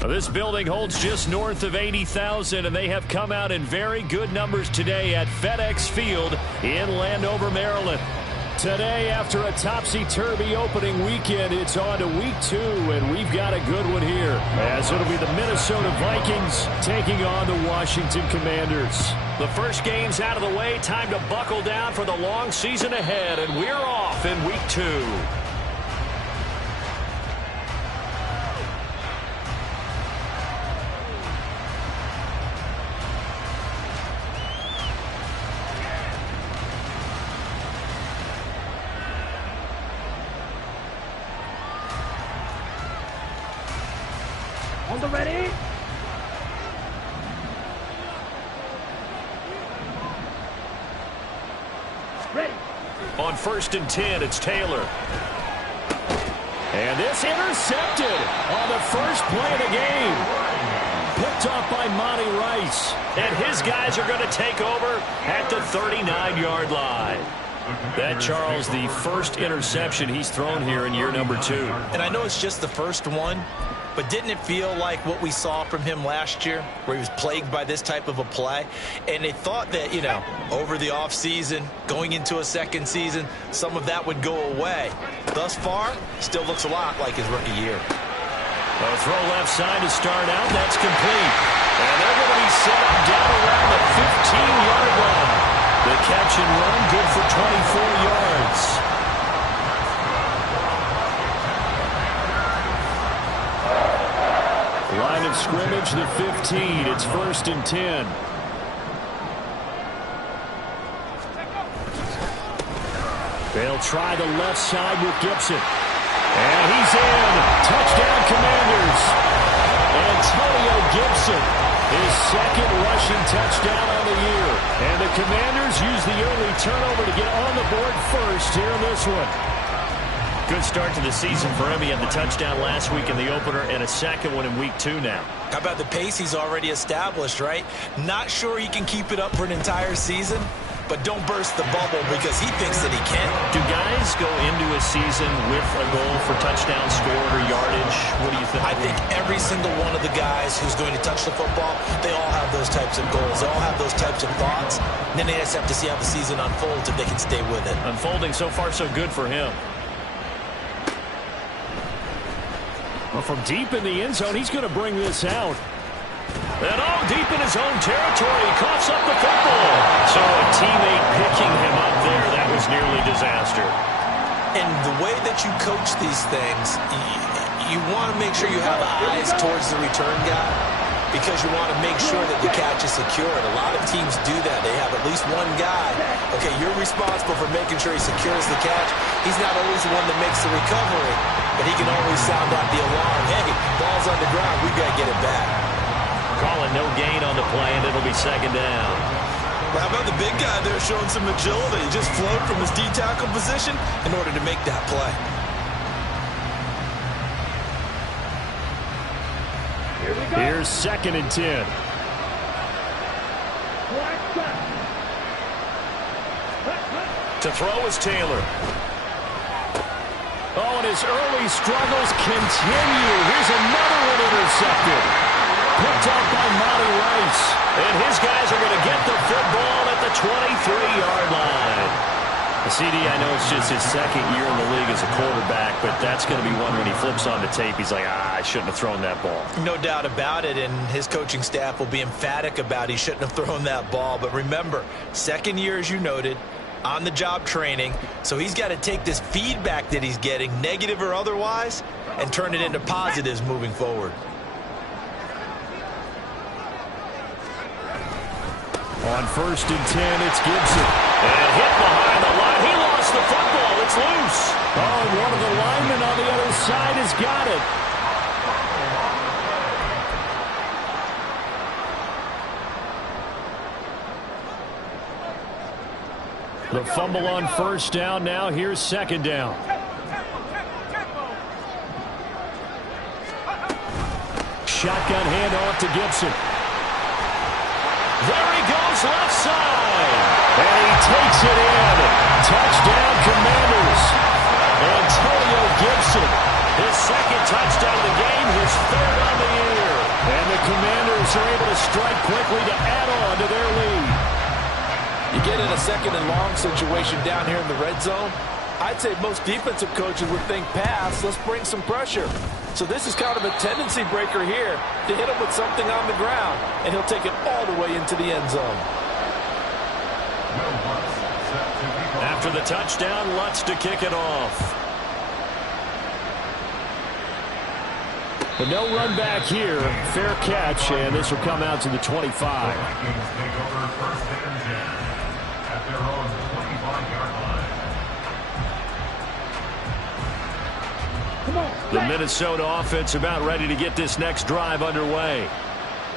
This building holds just north of 80,000, and they have come out in very good numbers today at FedEx Field in Landover, Maryland. Today, after a topsy-turvy opening weekend, it's on to week 2, and we've got a good one here, as it'll be the Minnesota Vikings taking on the Washington Commanders. The first game's out of the way. Time to buckle down for the long season ahead, and we're off in week 2. Ready? Ready. On 1st and 10, it's Taylor. And this intercepted on the first play of the game. Picked off by Monty Rice. And his guys are going to take over at the 39-yard line. That, Charles, the first interception he's thrown here in year number 2. And I know it's just the first one, but didn't it feel like what we saw from him last year, where he was plagued by this type of a play? And they thought that, you know, over the offseason, going into a second season, some of that would go away. Thus far, still looks a lot like his rookie year. A throw left side to start out. That's complete. And they're going to be set up down around the 15-yard line. The catch and run, good for 24 yards. Line of scrimmage, the 15. It's 1st and 10. They'll try the left side with Gibson. And he's in. Touchdown, Commanders. Antonio Gibson, his second rushing touchdown on the year. And the Commanders use the early turnover to get on the board first here in this one. Good start to the season for him. He had the touchdown last week in the opener and a second one in week 2 now. How about the pace he's already established, right? Not sure he can keep it up for an entire season, but don't burst the bubble because he thinks that he can. Do guys go into a season with a goal for touchdown scored or yardage? What do you think? I think every single one of the guys who's going to touch the football, they all have those types of goals. They all have those types of thoughts. And then they just have to see how the season unfolds if they can stay with it. Unfolding so far so good for him. Well, from deep in the end zone, he's going to bring this out. And deep in his own territory, he coughs up the football. So a teammate picking him up there, that was nearly disaster. And the way that you coach these things, you want to make sure you have eyes towards the return guy because you want to make sure that the catch is secured. A lot of teams do that. They have at least one guy. Okay, you're responsible for making sure he secures the catch. He's not always the one that makes the recovery, but he can always sound out the alarm. Hey, ball's on the ground. We've got to get it back. Calling no gain on the play, and it'll be 2nd down. Well, how about the big guy there showing some agility? He just flowed from his D-tackle position in order to make that play. Here's 2nd and 10. To throw is Taylor. Oh, and his early struggles continue. Here's another one intercepted. Picked up by Monty Rice. And his guys are going to get the football at the 23-yard line. CD, I know it's just his second year in the league as a quarterback, but that's going to be one when he flips on the tape. He's like, I shouldn't have thrown that ball. No doubt about it, and his coaching staff will be emphatic about he shouldn't have thrown that ball. But remember, second year, as you noted, on-the-job training, so he's got to take this feedback that he's getting, negative or otherwise, and turn it into positives moving forward. On 1st and 10, it's Gibson. And hit behind the line. He lost the football. It's loose. Oh, and one of the linemen on the other side has got it. The fumble on 1st down. Now here's 2nd down. Shotgun handoff to Gibson. There he goes, left side. And he takes it in. Touchdown, Commanders. Antonio Gibson, his 2nd touchdown of the game, his 3rd on the year. You get in a second and long situation down here in the red zone, I'd say most defensive coaches would think pass, let's bring some pressure. So this is kind of a tendency breaker here to hit him with something on the ground, and he'll take it all the way into the end zone. After the touchdown, Lutz to kick it off. But no run back here. Fair catch, and this will come out to the 25. Vikings take over first and 10 at their own 25-yard line. The Minnesota offense about ready to get this next drive underway.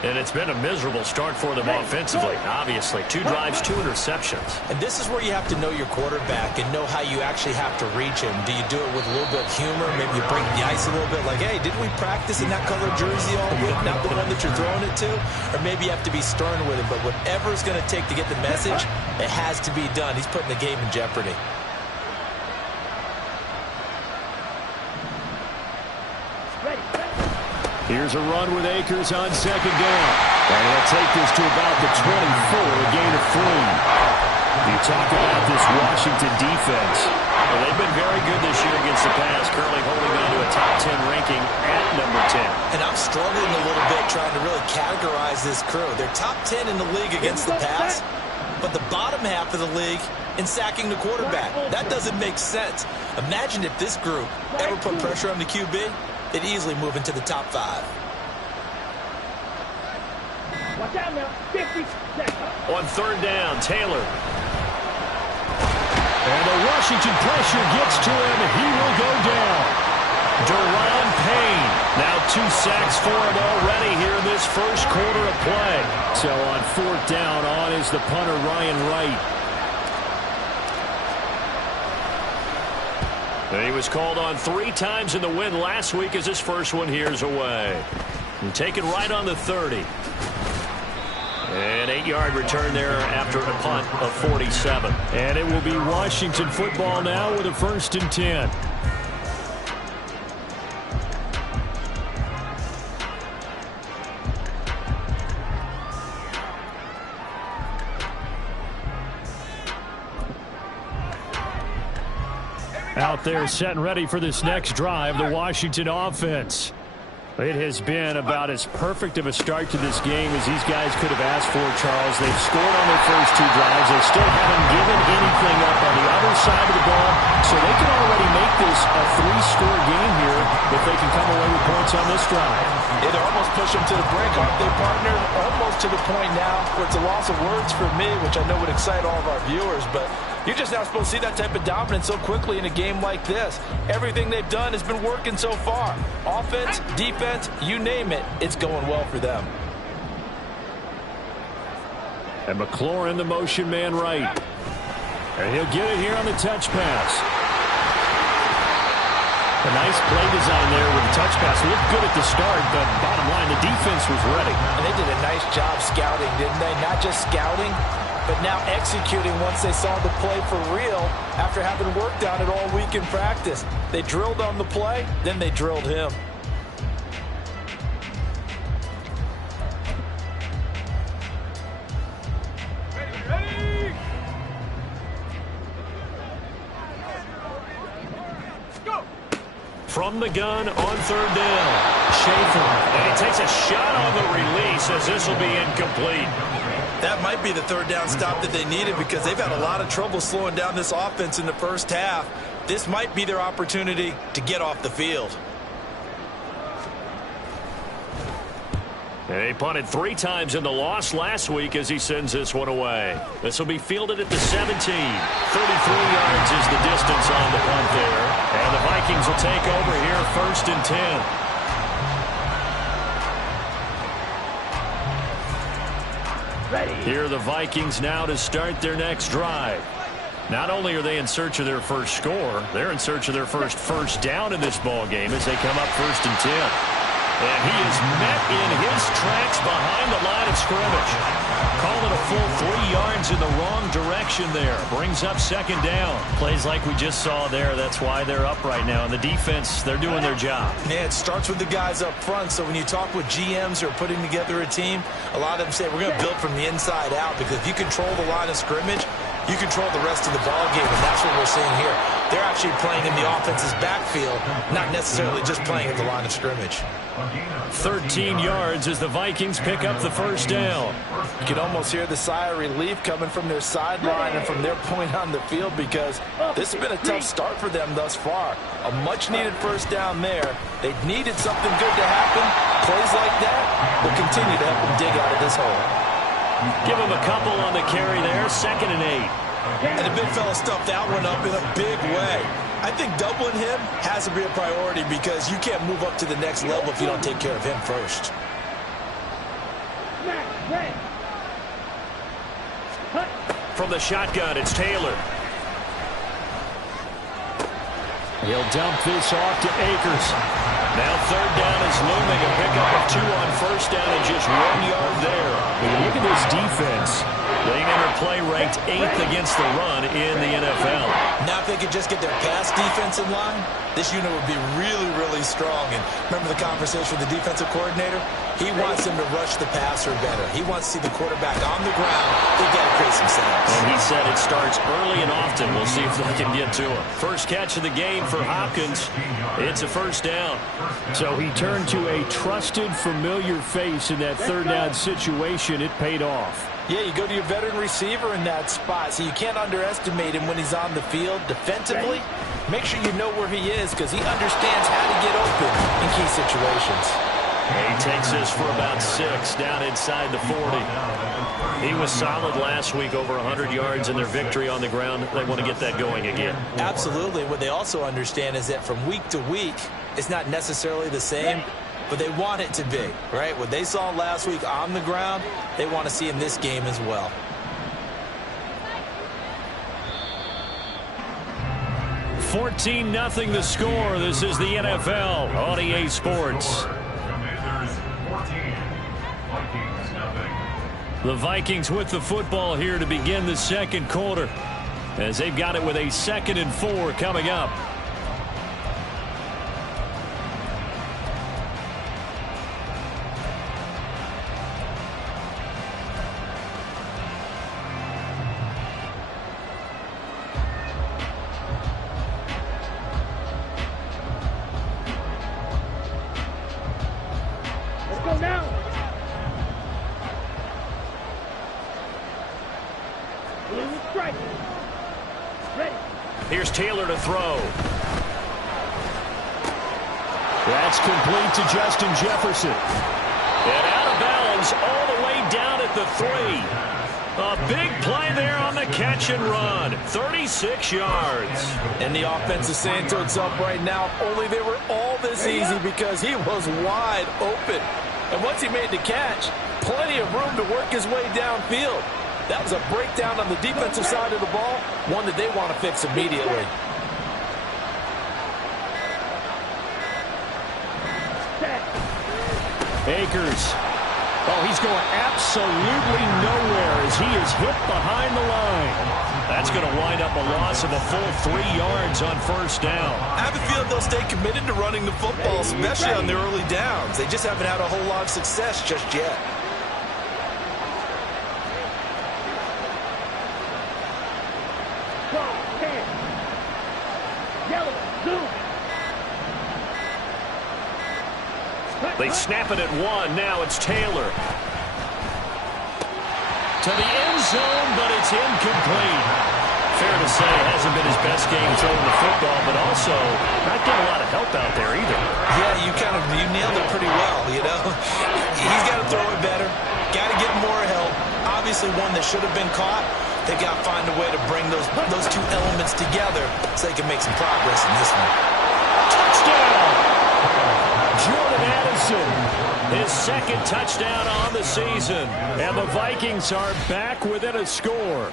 And it's been a miserable start for them offensively, obviously. 2 drives, 2 interceptions. And this is where you have to know your quarterback and know how you actually have to reach him. Do you do it with a little bit of humor? Maybe you break the ice a little bit, like, hey, didn't we practice in that color jersey all week, not the one that you're throwing it to? Or maybe you have to be stern with him. But whatever it's going to take to get the message, it has to be done. He's putting the game in jeopardy. Here's a run with Akers on second down. And he'll take this to about the 24, a gain of 3. You talk about this Washington defense. Well, they've been very good this year against the pass, currently holding on to a top 10 ranking at number 10. And I'm struggling a little bit trying to really categorize this crew. They're top 10 in the league against the pass, but the bottom half of the league in sacking the quarterback. That doesn't make sense. Imagine if this group ever put pressure on the QB, they'd easily move into the top 5. Watch out now. 50 seconds. On third down, Taylor. And the Washington pressure gets to him. He will go down. Deron Payne. Now 2 sacks for him already here in this first quarter of play. So on fourth down, on is the punter, Ryan Wright. And he was called on 3 times in the win last week as his first one here's away. And taken right on the 30. An 8-yard return there after a punt of 47. And it will be Washington football now with a 1st and 10. Out there set and ready for this next drive, the Washington offense. It has been about as perfect of a start to this game as these guys could have asked for, Charles. They've scored on their first 2 drives. They still haven't given anything up on the other side of the ball, so they can already make this a 3-score game here if they can come away with points on this drive. It almost pushed them to the brink, aren't they, partner? Almost to the point now where it's a loss of words for me, which I know would excite all of our viewers, but you're just not supposed to see that type of dominance so quickly in a game like this. Everything they've done has been working so far. Offense, defense, you name it, it's going well for them. And McLaurin, the motion man right. And he'll get it here on the touch pass. A nice play design there with the touch pass. Looked good at the start, but bottom line, the defense was ready. And they did a nice job scouting, didn't they? Not just scouting, but now executing once they saw the play for real after having worked on it all week in practice. They drilled on the play, then they drilled him. Ready. Go. From the gun on third down, Schaefer. And he takes a shot on the release as this will be incomplete. That might be the third down stop that they needed because they've had a lot of trouble slowing down this offense in the first half. This might be their opportunity to get off the field. And he punted 3 times in the loss last week as he sends this one away. This will be fielded at the 17. 33 yards is the distance on the punt there. And the Vikings will take over here 1st and 10. Ready. Here are the Vikings now to start their next drive. Not only are they in search of their first score, they're in search of their first down in this ball game as they come up 1st and 10. And he is met in his tracks behind the line of scrimmage. Call it a full 3 yards in the wrong direction there. Brings up second down. Plays like we just saw there. That's why they're up right now. And the defense, they're doing their job. Yeah, it starts with the guys up front. So when you talk with GMs who are putting together a team, a lot of them say we're going to build from the inside out, because if you control the line of scrimmage, you control the rest of the ball game, and that's what we're seeing here. They're actually playing in the offense's backfield, not necessarily just playing at the line of scrimmage. 13 yards as the Vikings pick up the first down. You can almost hear the sigh of relief coming from their sideline and from their point on the field, because this has been a tough start for them thus far. A much-needed first down there. They needed something good to happen. Plays like that will continue to help them dig out of this hole. Give him a couple on the carry there. 2nd and 8. And the big fella stuffed that one up in a big way. I think doubling him has to be a priority, because you can't move up to the next level if you don't take care of him first. From the shotgun, it's Taylor. He'll dump this off to Akers. Now 3rd down is looming. A pickup of 2 on first down and just 1 yard there. When you look at this defense, they enter play ranked 8th against the run in the NFL. Now if they could just get their pass defense in line, this unit would be really, really strong. And remember the conversation with the defensive coordinator? He wants them to rush the passer better. He wants to see the quarterback on the ground. They've got to create some sacks. And he said it starts early and often. We'll see if they can get to him. First catch of the game for Hopkins. It's a first down. So he turned to a trusted, familiar face in that 3rd down situation. It paid off. Yeah, you go to your veteran receiver in that spot, so you can't underestimate him when he's on the field defensively. Make sure you know where he is, because he understands how to get open in key situations. He takes this for about 6 down inside the 40. He was solid last week, over 100 yards in their victory on the ground. They want to get that going again. Absolutely. What they also understand is that from week to week, it's not necessarily the same, but they want it to be, right? What they saw last week on the ground, they want to see in this game as well. $14-0 the score. This is the NFL on EA Sports. Commanders 14, Vikings nothing. The Vikings with the football here to begin the second quarter, as they've got it with a 2nd and 4 coming up. Here's Taylor to throw. That's complete to Justin Jefferson. And out of bounds all the way down at the 3. A big play there on the catch and run. 36 yards. And the offense is saying to itself right now, if only they were all this easy, because he was wide open. And once he made the catch, plenty of room to work his way downfield. That was a breakdown on the defensive side of the ball, one that they want to fix immediately. Akers. Oh, he's going absolutely nowhere as he is hit behind the line. That's going to wind up a loss of a full 3 yards on first down. I have a feeling they'll stay committed to running the football, especially on their early downs. They just haven't had a whole lot of success just yet. They snap it at 1. Now it's Taylor. To the end zone, but it's incomplete. Fair to say, it hasn't been his best game throwing the football, but also not getting a lot of help out there either. Yeah, you nailed it pretty well, you know. He's got to throw it better. Got to get more help. Obviously one that should have been caught. They got to find a way to bring those two elements together so they can make some progress in this one. Touchdown! Jordan Addison, his 2nd touchdown on the season. And the Vikings are back within a score.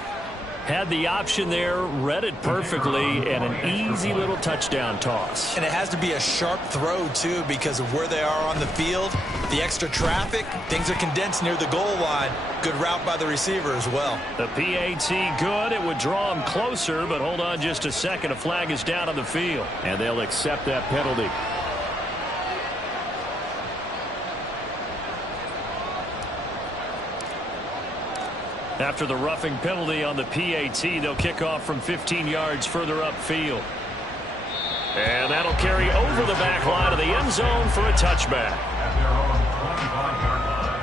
Had the option there, read it perfectly, and an easy little touchdown toss. And it has to be a sharp throw, too, because of where they are on the field. The extra traffic, things are condensed near the goal line. Good route by the receiver as well. The PAT good. It would draw him closer, but hold on just a second. A flag is down on the field, and they'll accept that penalty. After the roughing penalty on the PAT, they'll kick off from 15 yards further upfield. And that'll carry over the back line of the end zone for a touchback. At their own 25-yard line.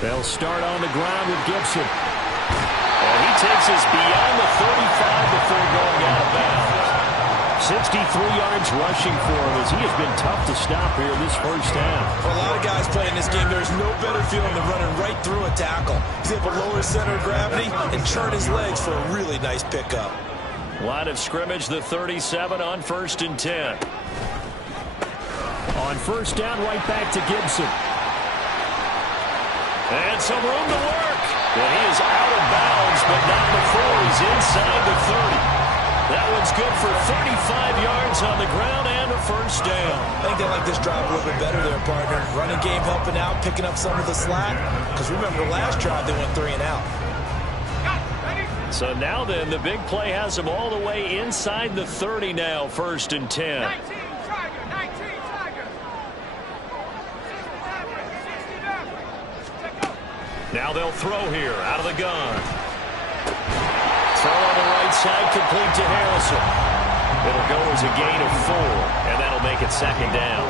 They'll start on the ground with Gibson. And he takes us beyond the 35 before going out of bounds. 63 yards rushing for him as he has been tough to stop here this first half. For a lot of guys playing this game, there's no better feeling than running right through a tackle. He's able to lower his center of gravity and churn his legs for a really nice pickup. Line of scrimmage, the 37 on 1st and 10. On first down, right back to Gibson. And some room to work. And he is out of bounds, but not before he's inside the 30. That one's good for 35 yards on the ground and a first down. I think they like this drive a little bit better there, partner. Running game helping out, picking up some of the slack. Because remember, the last drive they went 3 and out. So now then, the big play has them all the way inside the 30 now, 1st and 10. 19 Tiger. Now they'll throw here out of the gun. Throw on the right side, complete to Harrison. It'll go as a gain of 4, and that'll make it 2nd down.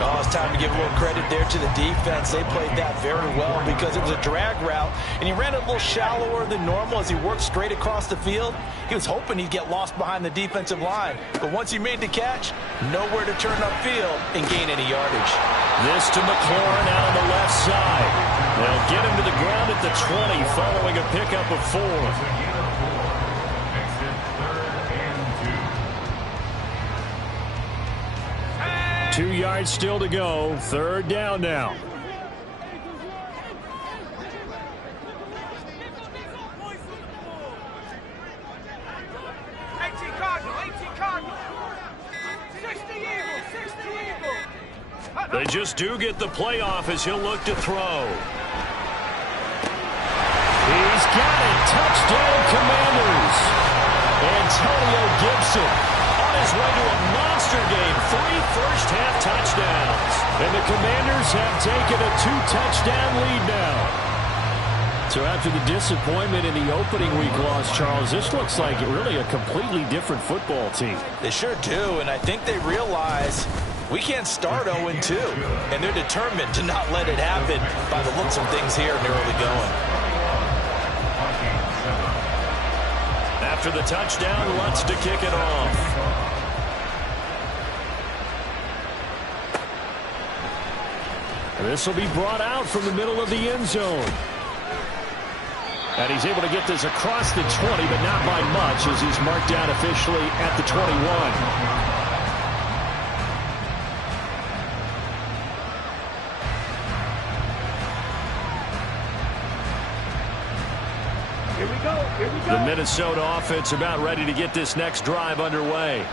Oh, it's time to give a little credit there to the defense. They played that very well because it was a drag route, and he ran it a little shallower than normal as he worked straight across the field. He was hoping he'd get lost behind the defensive line, but once he made the catch, nowhere to turn upfield and gain any yardage. This to McLaurin out on the left side. They'll get him to the ground at the 20 following a pickup of 4. Makes it 3rd and 2. 2 yards still to go. 3rd down now. They just do get the playoff as he'll look to throw. He's got it. Touchdown, Commanders. Antonio Gibson on his way to a monster game. 3 first-half touchdowns. And the Commanders have taken a 2-touchdown lead now. So after the disappointment in the opening week loss, Charles, this looks like really a completely different football team. They sure do, and I think they realize we can't start 0-2, and they're determined to not let it happen by the looks of things here in the early going. After the touchdown, Lutz to kick it off. This will be brought out from the middle of the end zone. And he's able to get this across the 20, but not by much as he's marked down officially at the 21. The Minnesota offense about ready to get this next drive underway.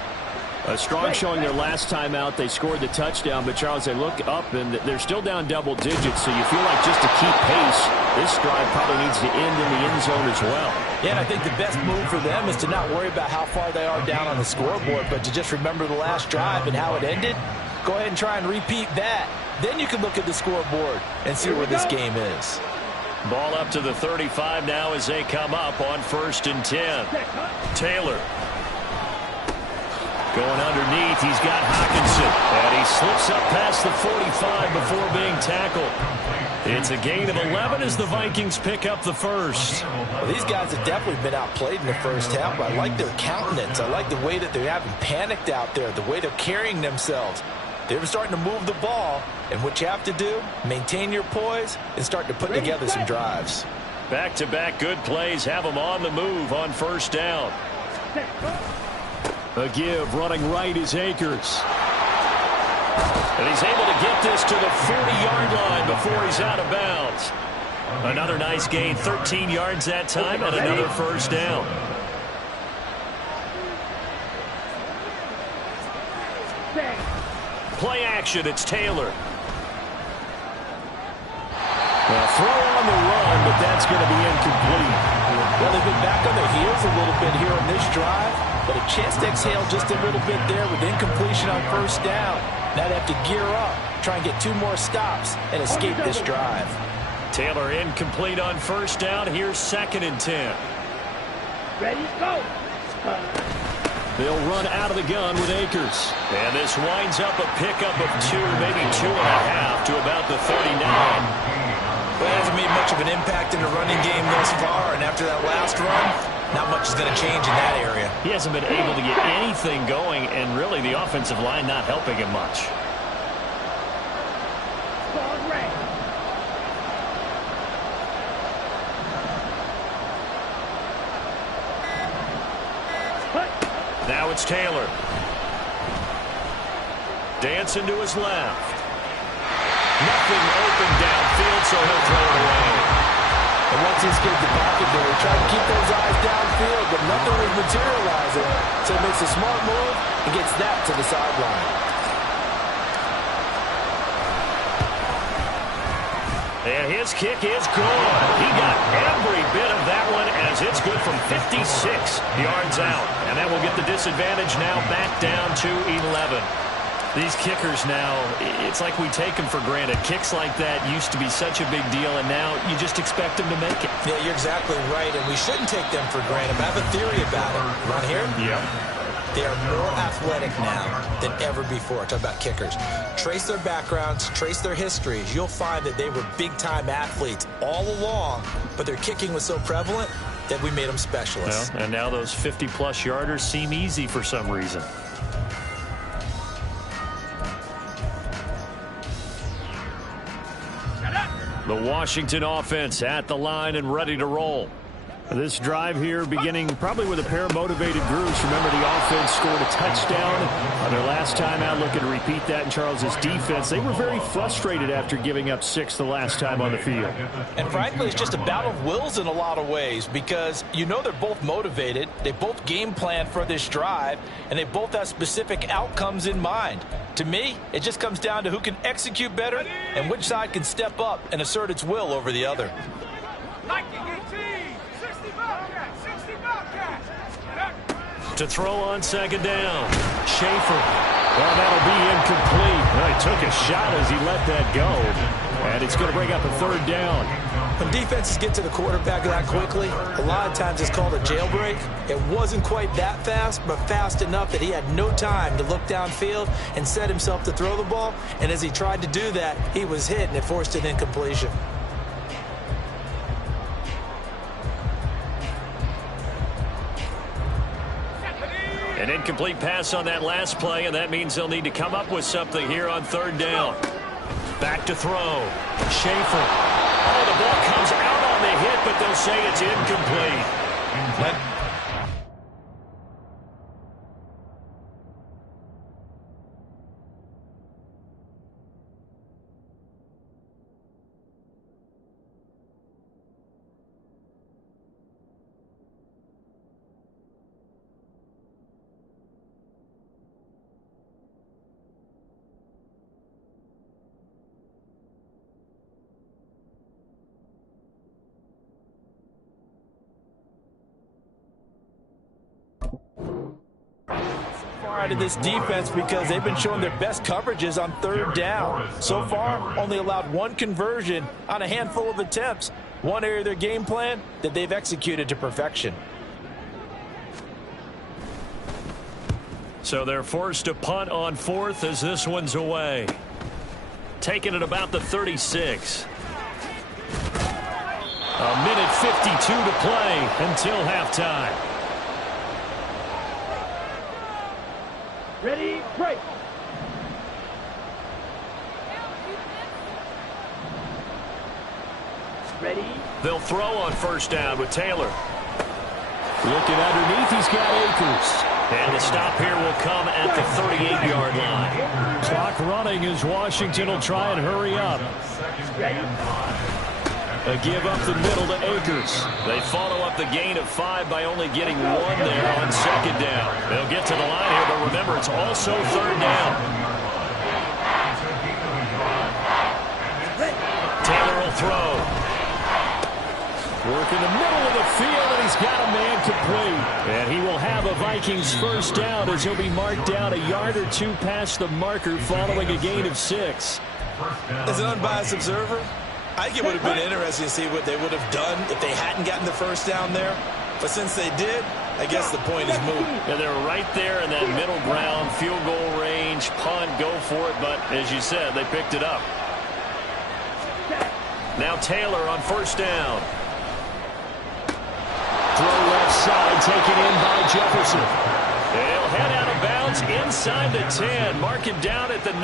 A strong showing their last time out. They scored the touchdown, but Charles, they look up and they're still down double digits, so you feel like just to keep pace, this drive probably needs to end in the end zone as well. Yeah, and I think the best move for them is to not worry about how far they are down on the scoreboard, but to just remember the last drive and how it ended. Go ahead and try and repeat that. Then you can look at the scoreboard and see where this game is. Ball up to the 35 now as they come up on 1st and 10. Taylor. Going underneath, he's got Hawkinson. And he slips up past the 45 before being tackled. It's a gain of 11 as the Vikings pick up the first. Well, these guys have definitely been outplayed in the first half, but I like their countenance. I like the way that they haven't panicked out there, the way they're carrying themselves. They're starting to move the ball, and what you have to do, maintain your poise and start to put together some drives. Back-to-back good plays have them on the move on 1st down. A give running right is Akers. And he's able to get this to the 40-yard line before he's out of bounds. Another nice gain, 13 yards that time, and another first down. Play action, it's Taylor. Well, throw on the run, but that's going to be incomplete. Well, they've been back on their heels a little bit here on this drive, but a chance to exhale just a little bit there with incompletion on first down. Now they have to gear up, try and get 2 more stops, and escape this drive. Taylor incomplete on first down. Here's 2nd and 10. Ready, go. They'll run out of the gun with Akers. And this winds up a pickup of 2, maybe 2.5 to about the 39. Well, it hasn't made much of an impact in the running game thus far, and after that last run, not much is going to change in that area. He hasn't been able to get anything going, and really the offensive line not helping him much. Now it's Taylor. Dancing to his left. Nothing open downfield, so he'll throw it away. And once he's get the pocket there, he tried to keep those eyes downfield, but nothing was materializing. So he makes a smart move and gets that to the sideline. And his kick is good. He got every bit of that one as it's good from 56 yards out. And that will get the disadvantage now back down to 11. These kickers now, it's like we take them for granted. Kicks like that used to be such a big deal, and now you just expect them to make it. Yeah, you're exactly right, and we shouldn't take them for granted. I have a theory about it. You want to hear? Yeah. They are more athletic now than ever before. Talk about kickers. Trace their backgrounds, trace their histories. You'll find that they were big-time athletes all along, but their kicking was so prevalent that we made them specialists. Well, and now those 50-plus yarders seem easy for some reason. The Washington offense at the line and ready to roll. This drive here beginning probably with a pair of motivated groups. Remember, the offense scored a touchdown on their last time out. Looking to repeat that in Charles's defense. They were very frustrated after giving up 6 the last time on the field. And frankly, it's just a battle of wills in a lot of ways because you know they're both motivated. They both game plan for this drive, and they both have specific outcomes in mind. To me, it just comes down to who can execute better and which side can step up and assert its will over the other. To throw on 2nd down. Schaefer. Well, that'll be incomplete. Well, he took a shot as he let that go. And it's going to bring up a 3rd down. When defenses get to the quarterback that quickly, a lot of times it's called a jailbreak. It wasn't quite that fast, but fast enough that he had no time to look downfield and set himself to throw the ball. And as he tried to do that, he was hit, and it forced an incompletion. An incomplete pass on that last play, and that means they'll need to come up with something here on 3rd down. Back to throw. Schaefer. Oh, the ball comes out on the hit, but they'll say it's incomplete. Out of this defense because they've been showing their best coverages on 3rd down. So far, only allowed 1 conversion on a handful of attempts. One area of their game plan that they've executed to perfection. So they're forced to punt on 4th as this one's away. Taking it about the 36. A minute 52 to play until halftime. Ready, break. They'll throw on 1st down with Taylor. Looking underneath, he's got Akers. And the stop here will come at the 38-yard line. Clock running as Washington will try and hurry up. A give up the middle to Akers. They follow up the gain of 5 by only getting 1 there on second down. They'll get to the line here, but remember, it's also third down. Taylor will throw. Work in the middle of the field, and he's got a man complete. And he will have a Vikings first down as he'll be marked down a yard or 2 past the marker following a gain of 6. As an unbiased observer, I think it would have been interesting to see what they would have done if they hadn't gotten the first down there. But since they did, I guess the point is moot. Yeah, they're right there in that middle ground, field goal range, punt, go for it. But as you said, they picked it up. Now Taylor on first down. Throw left side, taken in by Jefferson. They'll head out of bounds inside the 10. Mark him down at the 9.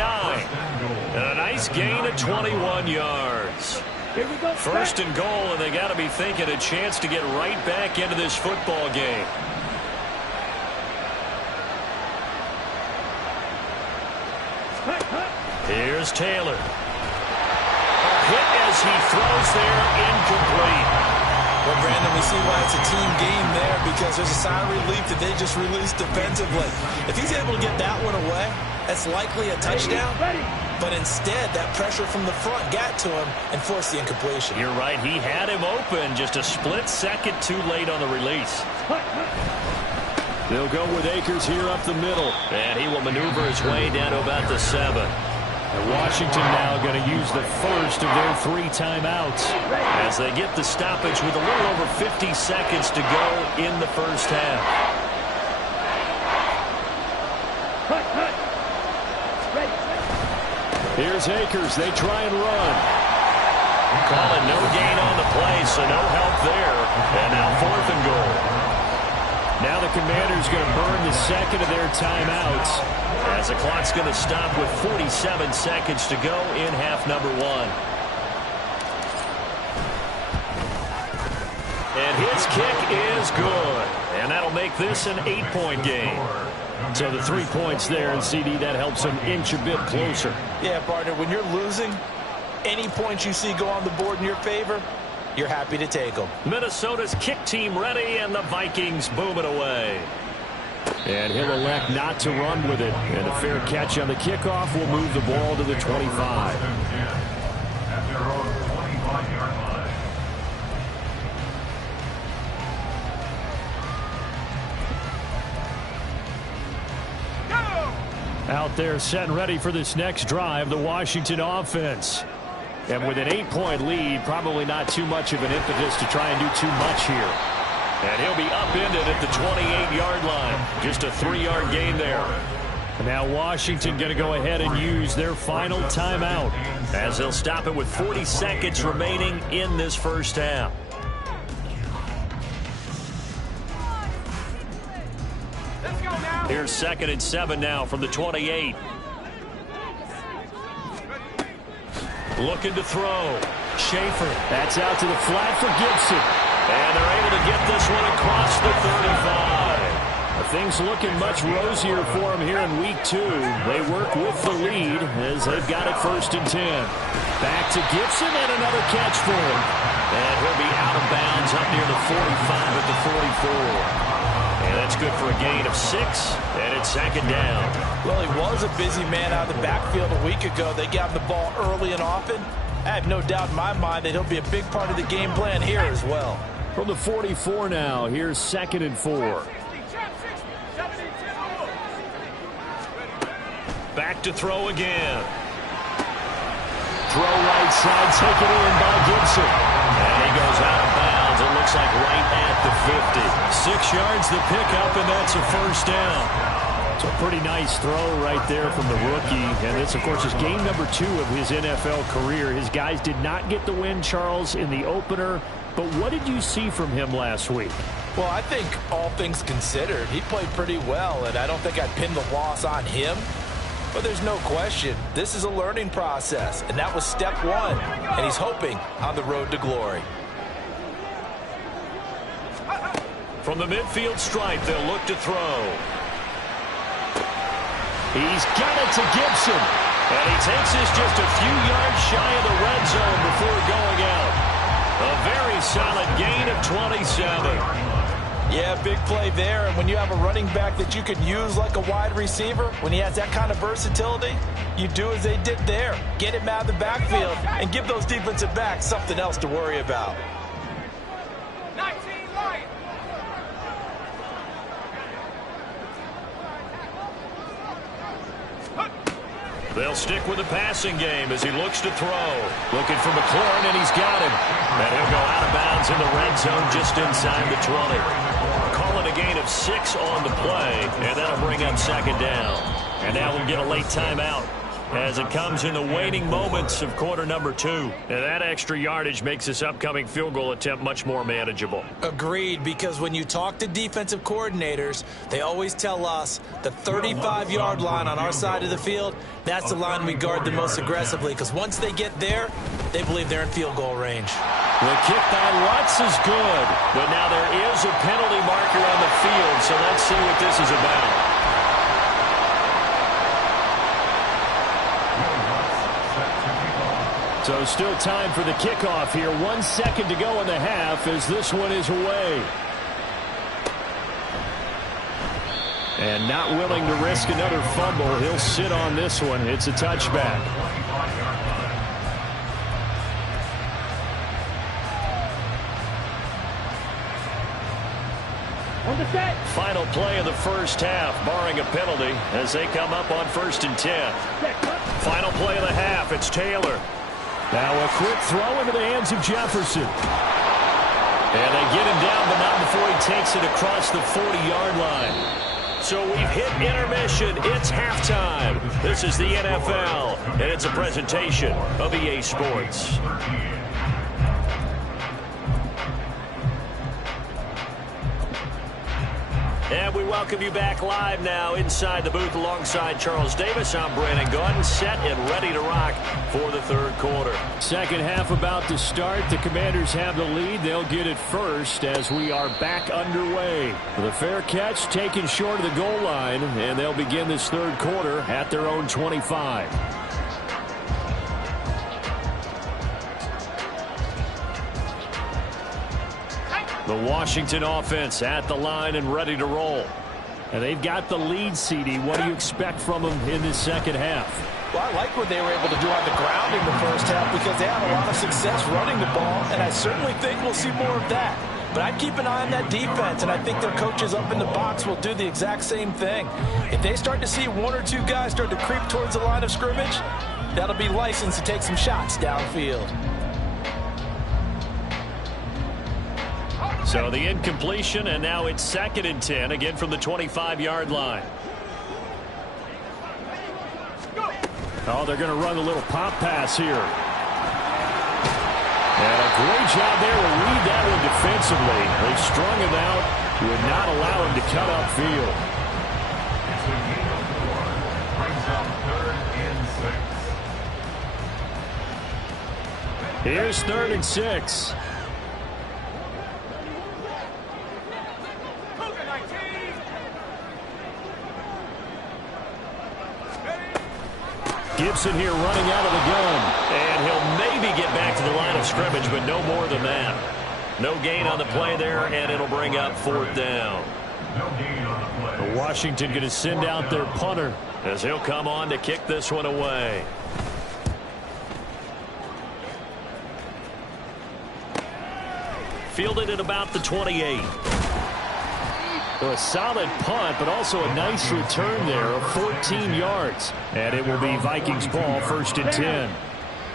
And a nice gain of 21 yards. First and goal, and they got to be thinking a chance to get right back into this football game. Here's Taylor. A hit as he throws there, incomplete. Well, Brandon, we see why it's a team game there, because there's a sigh of relief that they just released defensively. If he's able to get that one away, that's likely a touchdown. But instead, that pressure from the front got to him and forced the incompletion. You're right. He had him open, just a split second too late on the release. They'll go with Akers here up the middle. And he will maneuver his way down to about the 7. And Washington now going to use the first of their 3 timeouts as they get the stoppage with a little over 50 seconds to go in the first half. Here's Akers. They try and run. Calling no gain on the play, so no help there. And now 4th and goal. Now the Commanders going to burn the second of their timeouts as the clock's going to stop with 47 seconds to go in half number 1. And his kick is good. And that'll make this an 8-point game. So the 3 points there, and CD, that helps them inch a bit closer. Yeah, partner, when you're losing, any points you see go on the board in your favor, you're happy to take them. Minnesota's kick team ready, and the Vikings boom it away. And he'll elect not to run with it. And a fair catch on the kickoff will move the ball to the 25. At their own 25-yard line. Out there set and ready for this next drive, the Washington offense. And with an 8-point lead, probably not too much of an impetus to try and do too much here. And he'll be upended at the 28-yard line. Just a 3-yard gain there. And now Washington going to go ahead and use their final timeout as they'll stop it with 40 seconds remaining in this first half. Here's 2nd and 7 now from the 28. Looking to throw. Schaefer. That's out to the flat for Gibson. And they're able to get this one across the 35. Things looking much rosier for him here in week 2. They work with the lead as they've got it 1st and 10. Back to Gibson and another catch for him. And he'll be out of bounds up near the 45 at the 44. And that's good for a gain of 6, and it's 2nd down. Well, he was a busy man out of the backfield a week ago. They got him the ball early and often. I have no doubt in my mind that he'll be a big part of the game plan here as well. From the 44 now, here's 2nd and 4. Back to throw again. Throw right side, taken in by Gibson. And he goes out of bounds. It looks like right at the 50. 6 yards the pickup, and that's a first down. It's a pretty nice throw right there from the rookie. And this, of course, is game number 2 of his NFL career. His guys did not get the win, Charles, in the opener. But what did you see from him last week? Well, I think all things considered, he played pretty well, and I don't think I'd pin the loss on him. But there's no question, this is a learning process, and that was step 1, and he's hoping on the road to glory. From the midfield stripe, they'll look to throw. He's got it to Gibson. And he takes this just a few yards shy of the red zone before going out. A very solid gain of 27. Yeah, big play there. And when you have a running back that you can use like a wide receiver, when he has that kind of versatility, you do as they did there. Get him out of the backfield and give those defensive backs something else to worry about. 19 Lions. They'll stick with the passing game as he looks to throw. Looking for McLaurin, and he's got him. And he'll go out of bounds in the red zone just inside the 20. Call it a gain of 6 on the play, and that'll bring up second down. And now we'll get a late timeout as it comes in the waning moments of quarter number 2. And that extra yardage makes this upcoming field goal attempt much more manageable. Agreed, because when you talk to defensive coordinators, they always tell us the 35-yard line on our side of the field, that's the line we guard the most aggressively, because once they get there, they believe they're in field goal range. The kick by Lutz is good, but now there is a penalty marker on the field, so let's see what this is about. So still time for the kickoff here. 1 second to go in the half as this one is away. And not willing to risk another fumble. He'll sit on this one. It's a touchback. On the set. Final play of the first half, barring a penalty, as they come up on 1st and 10. Final play of the half, it's Taylor. Now a quick throw into the hands of Jefferson. And they get him down, but not before he takes it across the 40-yard line. So we've hit intermission. It's halftime. This is the NFL, and it's a presentation of EA Sports. And we welcome you back live now inside the booth alongside Charles Davis. I'm Brandon Gaudin, set and ready to rock for the third quarter. Second half about to start. The Commanders have the lead. They'll get it first as we are back underway. The fair catch taken short of the goal line, and they'll begin this third quarter at their own 25. The Washington offense at the line and ready to roll. And they've got the lead, CD. What do you expect from them in this second half? Well, I like what they were able to do on the ground in the first half because they had a lot of success running the ball, and I certainly think we'll see more of that. But I'd keep an eye on that defense, and I think their coaches up in the box will do the exact same thing. If they start to see 1 or 2 guys start to creep towards the line of scrimmage, that'll be licensed to take some shots downfield. So the incompletion, and now it's 2nd and 10, again from the 25-yard line. Oh, they're going to run a little pop pass here. And a great job there to read that one defensively. They strung him out, would not allow him to cut upfield. Here's 3rd and 6. Gibson here running out of the gun. And he'll maybe get back to the line of scrimmage, but no more than that. No gain on the play there, and it'll bring up 4th down. Washington going to send out their punter as he'll come on to kick this one away. Fielded at about the 28. A solid punt, but also a nice return there of 14 yards. And it will be Vikings ball, 1st and 10.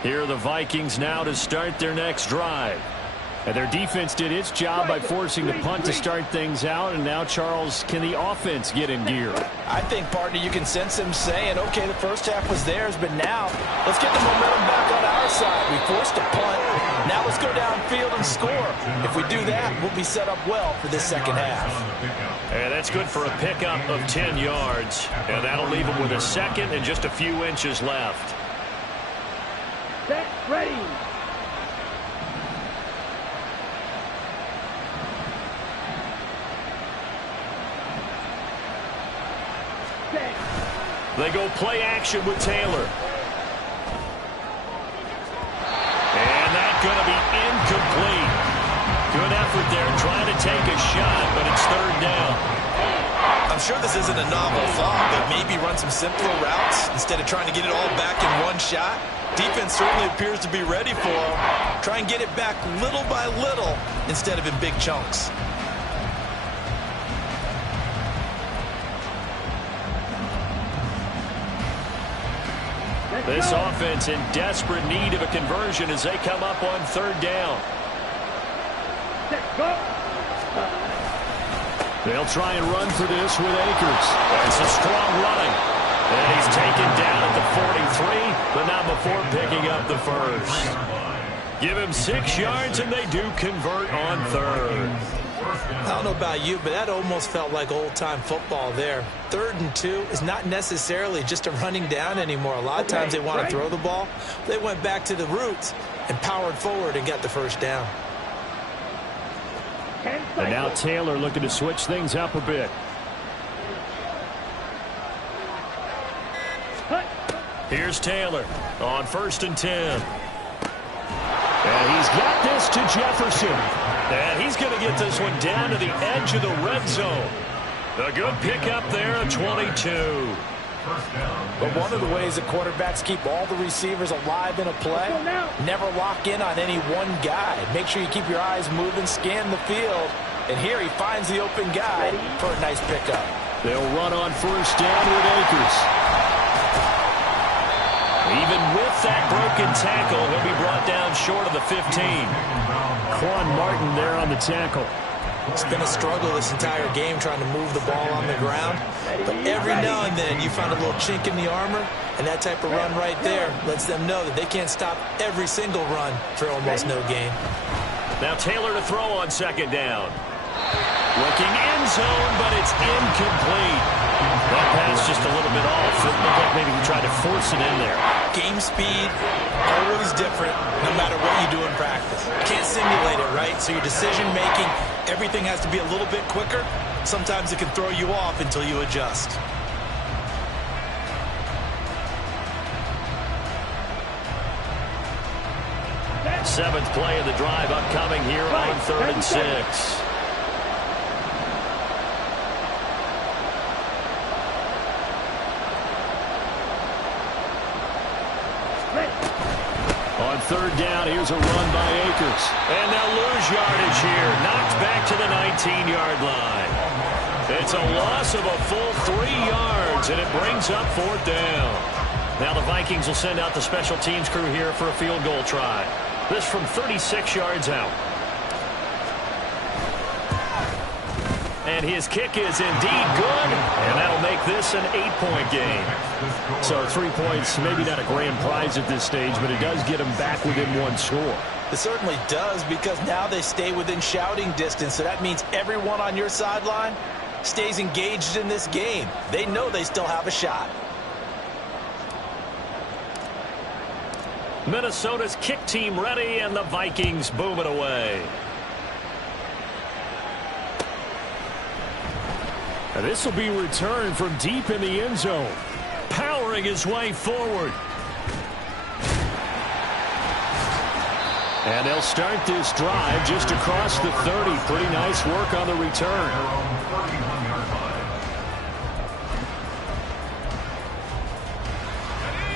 Here are the Vikings now to start their next drive. And their defense did its job by forcing the punt to start things out. And now, Charles, can the offense get in gear? I think, partner, you can sense them saying, okay, the first half was theirs, but now let's get the momentum back on our side. We forced a punt. Now let's go downfield and score. If we do that, we'll be set up well for this second half. And that's good for a pickup of 10 yards. And that'll leave them with a second and just a few inches left. Set, ready. They go play action with Taylor. And that's going to be incomplete. Good effort there trying to take a shot, but it's third down. I'm sure this isn't a novel thought, but maybe run some simpler routes instead of trying to get it all back in one shot. Defense certainly appears to be ready for him. Try and get it back little by little instead of in big chunks. This offense in desperate need of a conversion as they come up on third down. They'll try and run for this with Akers. It's a strong running. And he's taken down at the 43, but not before picking up the first. Give him 6 yards, and they do convert on third. I don't know about you, but that almost felt like old-time football there. 3rd and 2 is not necessarily just a running down anymore. A lot of times they want to throw the ball. They went back to the roots and powered forward and got the first down. And now Taylor looking to switch things up a bit. Here's Taylor on 1st and 10. And he's got this to Jefferson. And he's going to get this one down to the edge of the red zone. A good pickup there at 22. But one of the ways that quarterbacks keep all the receivers alive in a play, never lock in on any one guy. Make sure you keep your eyes moving, scan the field. And here he finds the open guy for a nice pickup. They'll run on 1st down with Akers. Even with that broken tackle, he'll be brought down short of the 15. Quan Martin there on the tackle. It's been a struggle this entire game trying to move the ball on the ground. But every now and then you find a little chink in the armor, and that type of run right there lets them know that they can't stop every single run for almost no gain. Now Taylor to throw on 2nd down. Looking end zone, but it's incomplete. That pass just a little bit off. It looked like maybe he tried to force it in there. Game speed, always different, no matter what you do in practice. You can't simulate it, right? So your decision-making, everything has to be a little bit quicker. Sometimes it can throw you off until you adjust. Seventh play of the drive upcoming here on 3rd and 6. On 3rd down, here's a run by Akers. And they'll lose yardage here. Knocked back to the 19-yard line. It's a loss of a full 3 yards, and it brings up 4th down. Now the Vikings will send out the special teams crew here for a field goal try. This from 36 yards out. And his kick is indeed good, and that'll make this an 8-point game. So 3 points, maybe not a grand prize at this stage, but it does get them back within 1 score. It certainly does, because now they stay within shouting distance, so that means everyone on your sideline stays engaged in this game. They know they still have a shot. Minnesota's kick team ready, and the Vikings boom it away. And this will be returned from deep in the end zone. Powering his way forward. And they'll start this drive just across the 30. Pretty nice work on the return.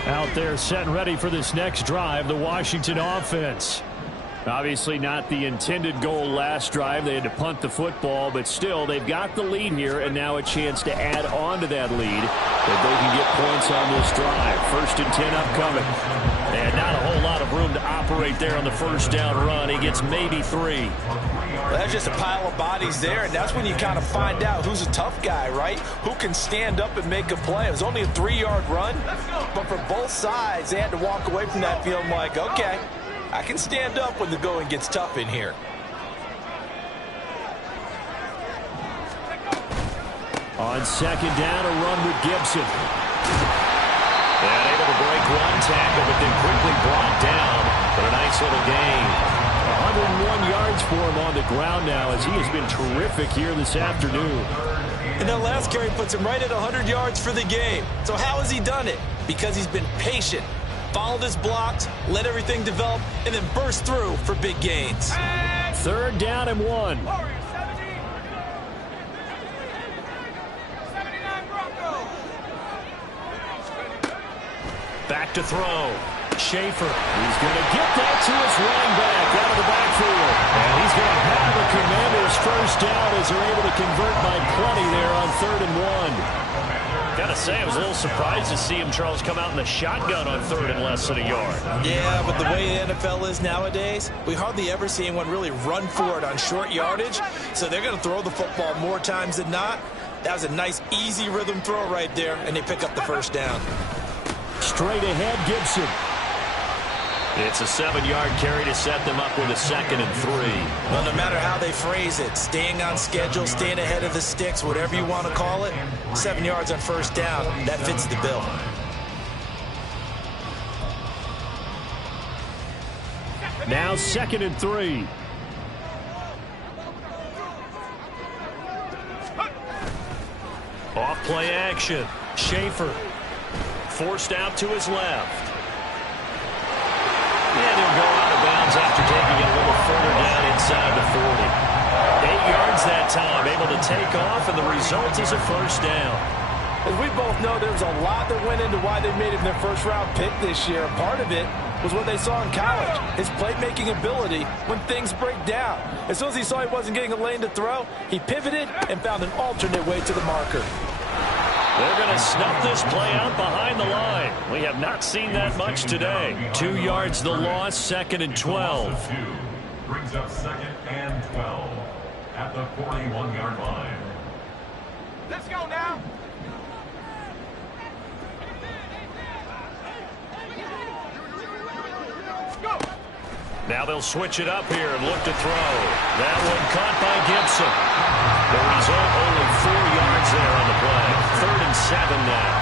Out there set and ready for this next drive, the Washington offense. Obviously not the intended goal last drive. They had to punt the football, but still they've got the lead here, and now a chance to add on to that lead if they can get points on this drive. 1st and 10 upcoming. And not a whole lot of room to operate there on the 1st down run. He gets maybe 3. Well, that's just a pile of bodies there, and that's when you kind of find out who's a tough guy, right? Who can stand up and make a play. It was only a 3-yard run, but for both sides, they had to walk away from that feeling like, okay, I can stand up when the going gets tough in here. On 2nd down, a run with Gibson. And able to break one tackle, but then quickly brought down. But a nice little gain. 101 yards for him on the ground now, as he has been terrific here this afternoon. And that last carry puts him right at 100 yards for the game. So how has he done it? Because he's been patient, followed his blocks, let everything develop, and then burst through for big gains. 3rd down and 1. Back to throw. Schaefer. He's going to get that to his running back out of the backfield. And he's going to have the Commanders' first down as they're able to convert by plenty there on 3rd and 1. Gotta say, I was a little surprised to see him, Charles, come out in the shotgun on 3rd and less than a yard. Yeah, but the way the NFL is nowadays, we hardly ever see anyone really run for it on short yardage. So they're going to throw the football more times than not. That was a nice, easy rhythm throw right there, and they pick up the first down. Straight ahead, Gibson. It's a 7-yard carry to set them up with a 2nd and 3. Well, no matter how they phrase it, staying on schedule, staying ahead of the sticks, whatever you want to call it, 7 yards on first down, that fits the bill. Now 2nd and 3. Off play action. Schaefer forced out to his left. And he'll go out of bounds after taking it a little further down inside the 40. 8 yards that time, able to take off, and the result is a first down. As we both know, there was a lot that went into why they made him their first-round pick this year. Part of it was what they saw in college, his playmaking ability when things break down. As soon as he saw he wasn't getting a lane to throw, he pivoted and found an alternate way to the marker. They're going to snuff this play out behind the line. We have not seen that much today. 2 yards the loss, 2nd and 12. Brings up 2nd and 12 at the 41-yard line. Let's go now. Go. Now they'll switch it up here and look to throw. That one caught by Gibson. The result, only 4 yards there on the play. 3rd and 7 now.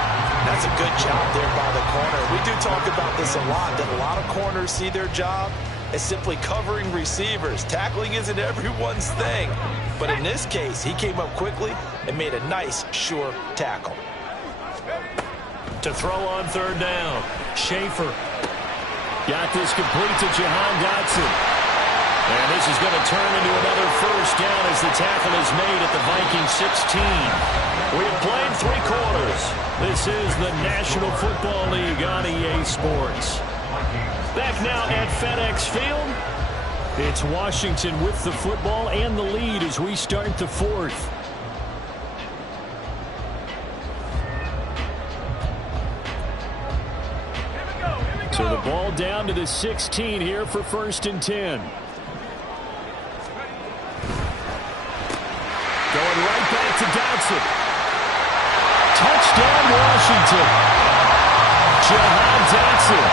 That's a good job there by the corner. We do talk about this a lot, that a lot of corners see their job as simply covering receivers. Tackling isn't everyone's thing. But in this case, he came up quickly and made a nice, sure tackle. To throw on 3rd down. Schaefer got this complete to Jahan Dotson. And this is going to turn into another first down as the tackle is made at the Vikings 16. We have played 3 quarters. This is the National Football League on EA Sports. Back now at FedEx Field. It's Washington with the football and the lead as we start the 4th. So the ball down to the 16 here for 1st and 10. Going right back to Dotson. Touchdown, Washington. Jahan Dotson,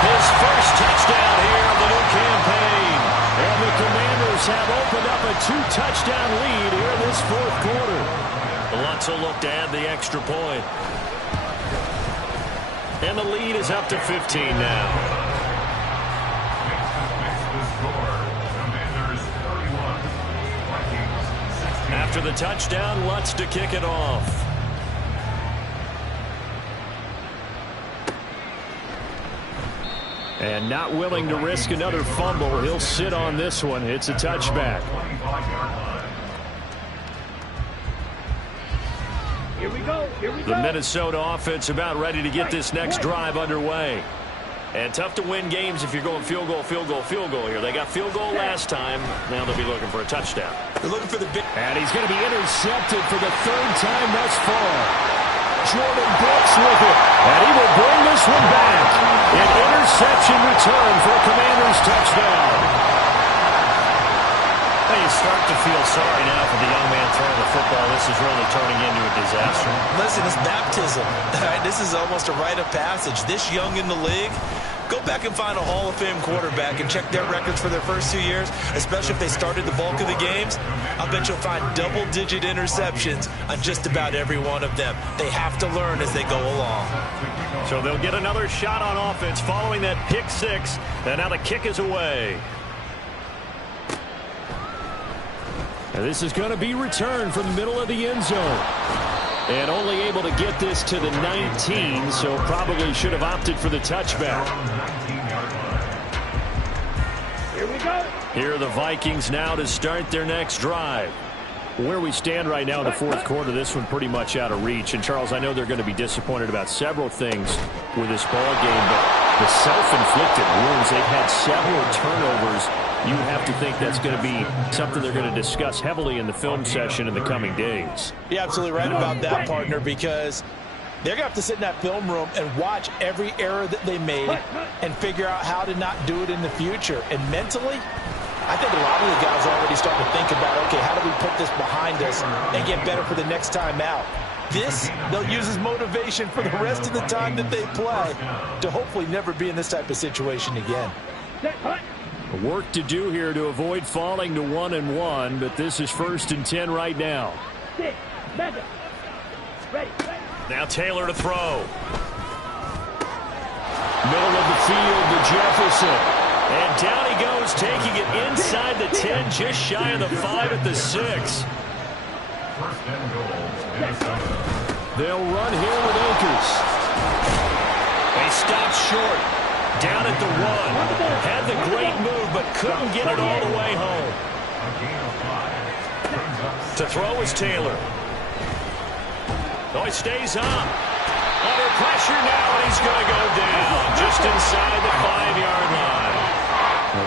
his first touchdown here of the new campaign. And the Commanders have opened up a 2-touchdown lead here this 4th quarter. Lutz will look to add the extra point. And the lead is up to 15 now. After the touchdown, Lutz to kick it off. And not willing to risk another fumble, he'll sit on this one. It's a touchback. Here we go. Here we go. The Minnesota offense about ready to get this next drive underway. And tough to win games if you're going field goal, field goal, field goal here. They got field goal last time. Now they'll be looking for a touchdown. They're looking for the big... And he's going to be intercepted for the 3rd time thus far. Jordan Brooks with it. And he will bring this one back. An interception return for a Commanders touchdown. Well, you start to feel sorry now for the young man throwing the football. This is really turning into a disaster. Listen, it's baptism. This is almost a rite of passage. This young in the league, go back and find a Hall of Fame quarterback and check their records for their first 2 years, especially if they started the bulk of the games. I'll bet you'll find double-digit interceptions on just about every one of them. They have to learn as they go along. So they'll get another shot on offense following that pick 6, and now the kick is away. And this is going to be returned from the middle of the end zone. And only able to get this to the 19, so probably should have opted for the touchback. Here we go. Here are the Vikings now to start their next drive. Where we stand right now in the fourth quarter, this one pretty much out of reach. And, Charles, I know they're going to be disappointed about several things with this ball game, but the self-inflicted wounds, they've had several turnovers. You have to think that's going to be something they're going to discuss heavily in the film session in the coming days. You're absolutely right about that, partner, because they're going to have to sit in that film room and watch every error that they made and figure out how to not do it in the future. And mentally, I think a lot of the guys are already starting to think about, okay, how do we put this behind us and get better for the next time out? This, they'll use as motivation for the rest of the time that they play to hopefully never be in this type of situation again. Work to do here to avoid falling to 1-1, but this is 1st and 10 right now. Now Taylor to throw. Middle of the field to Jefferson. And down he goes, taking it inside the 10, just shy of the 5 at the 6. They'll run here with Akers. They stop short. Down at the 1. Had the great move, but couldn't get it all the way home. To throw is Taylor. Oh, he stays up. Under pressure now, and he's going to go down just inside the 5-yard line.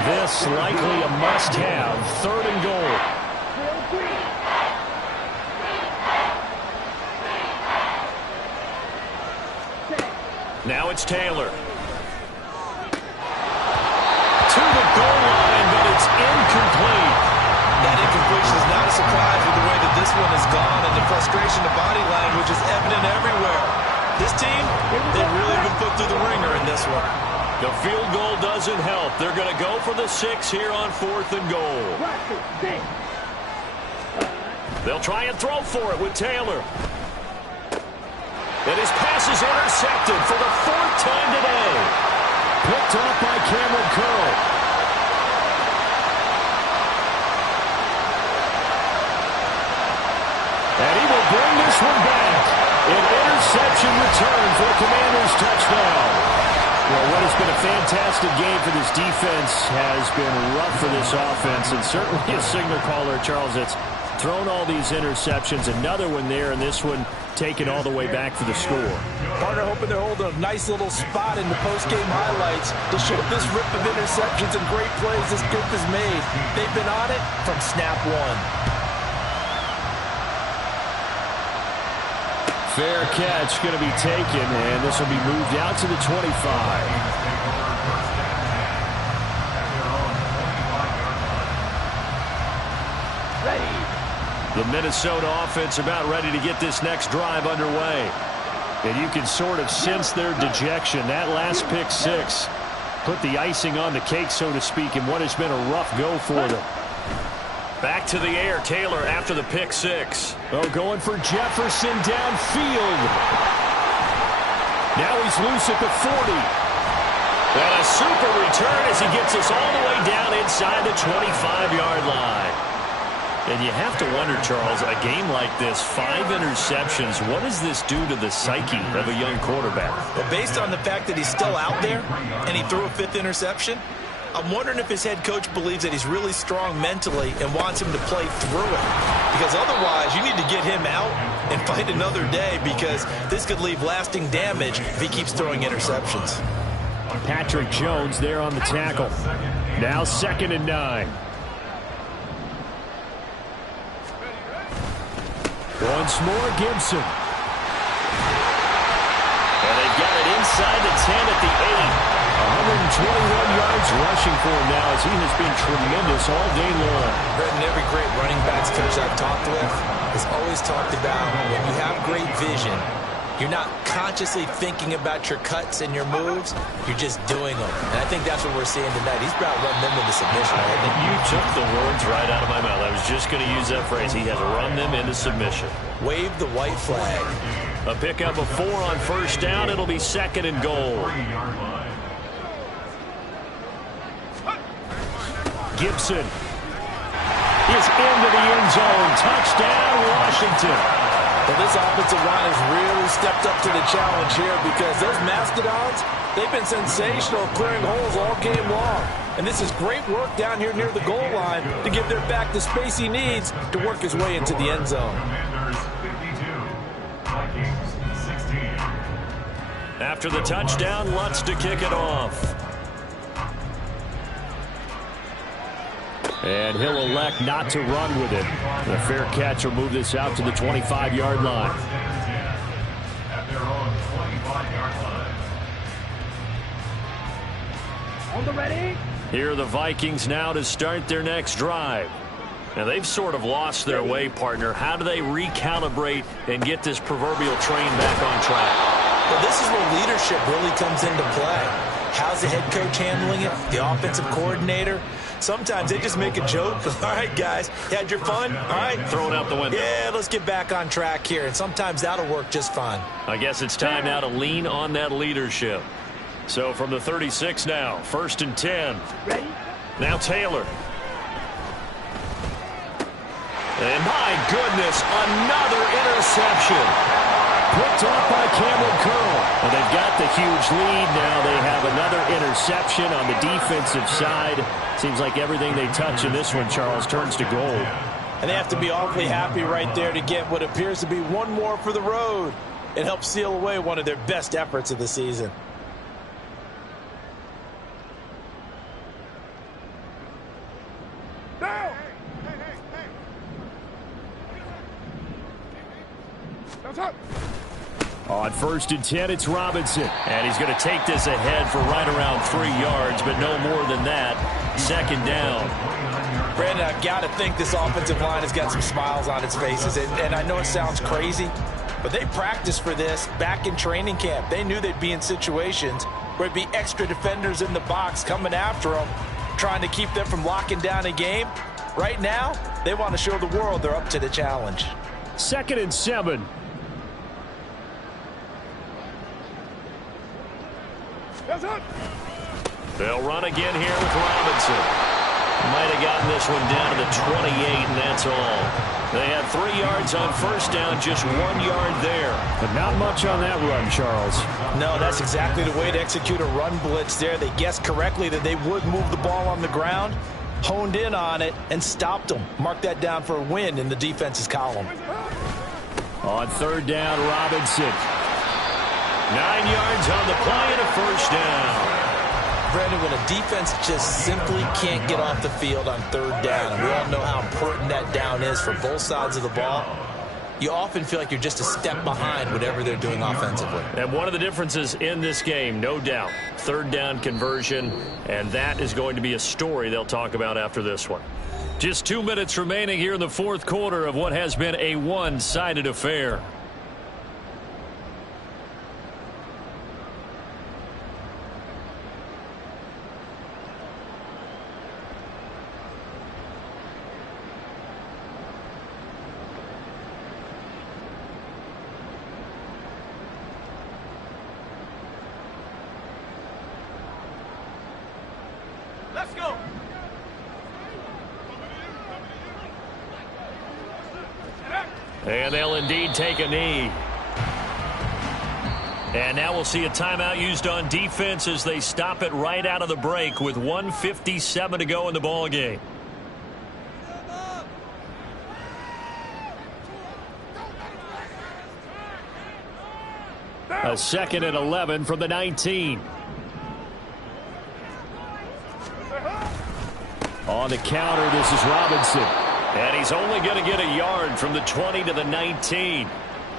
This likely a must-have, 3rd and goal. Now it's Taylor. To the goal line, but it's incomplete. That incompletion is not a surprise with the way that this one has gone, and the frustration of body language is evident everywhere. This team, they've really been put through the ringer in this one. The field goal doesn't help. They're going to go for the 6 here on 4th and goal. They'll try and throw for it with Taylor. And his pass is intercepted for the 4th time today. Picked off by Cameron Curl. And he will bring this one back. An interception return for a Commanders touchdown. Well, what has been a fantastic game for this defense has been rough for this offense, and certainly a signal caller, Charles, that's thrown all these interceptions. Another one there, and this one taken all the way back for the score. Partner hoping they're holding a nice little spot in the post-game highlights to show this rip of interceptions and great plays this group has made. They've been on it from snap 1. Fair catch going to be taken, and this will be moved out to the 25. The Minnesota offense about ready to get this next drive underway. And you can sort of sense their dejection. That last pick 6 put the icing on the cake, so to speak, in what has been a rough go for them. Back to the air, Taylor after the pick 6. Oh, going for Jefferson downfield. Now he's loose at the 40. And a super return as he gets us all the way down inside the 25-yard line. And you have to wonder, Charles, a game like this, 5 interceptions, what does this do to the psyche of a young quarterback? Well, based on the fact that he's still out there and he threw a 5th interception, I'm wondering if his head coach believes that he's really strong mentally and wants him to play through it. Because otherwise, you need to get him out and fight another day, because this could leave lasting damage if he keeps throwing interceptions. Patrick Jones there on the tackle. Now 2nd and 9. Once more, Gibson. And they've got it inside the 10 at the 8. 121 yards rushing for him now, as he has been tremendous all day long. Bretton, every great running backs coach I've talked with has always talked about when you have great vision, you're not consciously thinking about your cuts and your moves, you're just doing them. And I think that's what we're seeing tonight. He's about running them into submission. You took the words right out of my mouth. I was just going to use that phrase. He has run them into submission. Wave the white flag. A pickup of 4 on 1st down. It'll be 2nd and goal. Gibson. is into the end zone. Touchdown, Washington. Well, this offensive line has really stepped up to the challenge here because those Mastodons, they've been sensational clearing holes all game long. And this is great work down here near the goal line to give their back the space he needs to work his way into the end zone. Commanders 52, Vikings 16. After the touchdown, Lutz to kick it off. And he'll elect not to run with it. The fair catch will move this out to the 25-yard line. At their own 25-yard line. On the ready. Here are the Vikings now to start their next drive. Now, they've sort of lost their way, partner. How do they recalibrate and get this proverbial train back on track? Well, this is where leadership really comes into play. How's the head coach handling it? The offensive coordinator? Sometimes they just make a joke. All right, guys, you had your fun? All right. Throw it out the window. Yeah, let's get back on track here. And sometimes that'll work just fine. I guess it's time now to lean on that leadership. So from the 36 now, 1st and 10. Ready? Now Taylor. And my goodness, another interception. Picked off by Cameron Curl. And they've got the huge lead. Now they have another interception on the defensive side. Seems like everything they touch in this one, Charles, turns to gold. And they have to be awfully happy right there to get what appears to be one more for the road. It helps seal away one of their best efforts of the season. On 1st and 10, it's Robinson. And he's going to take this ahead for right around 3 yards, but no more than that. 2nd down. Brandon, I've got to think this offensive line has got some smiles on its faces. And I know it sounds crazy, but they practiced for this back in training camp. They knew they'd be in situations where it'd be extra defenders in the box coming after them, trying to keep them from locking down a game. Right now, they want to show the world they're up to the challenge. 2nd and 7. They'll run again here with Robinson. Might have gotten this one down to the 28, and that's all. They had 3 yards on 1st down, just 1 yard there. But not much on that run, Charles. No, that's exactly the way to execute a run blitz there. They guessed correctly that they would move the ball on the ground, honed in on it, and stopped them. Mark that down for a win in the defense's column. On 3rd down, Robinson. 9 yards on the play and a 1st down. Brandon, when a defense just simply can't get off the field on 3rd down, and we all know how important that down is for both sides of the ball, you often feel like you're just a step behind whatever they're doing offensively. And one of the differences in this game, no doubt, 3rd down conversion, and that is going to be a story they'll talk about after this one. Just 2 minutes remaining here in the 4th quarter of what has been a one-sided affair. Let's go. And they'll indeed take a knee. And now we'll see a timeout used on defense as they stop it right out of the break with 1:57 to go in the ball game. A 2nd and 11 from the 19. On the counter, this is Robinson. And he's only going to get a yard from the 20 to the 19.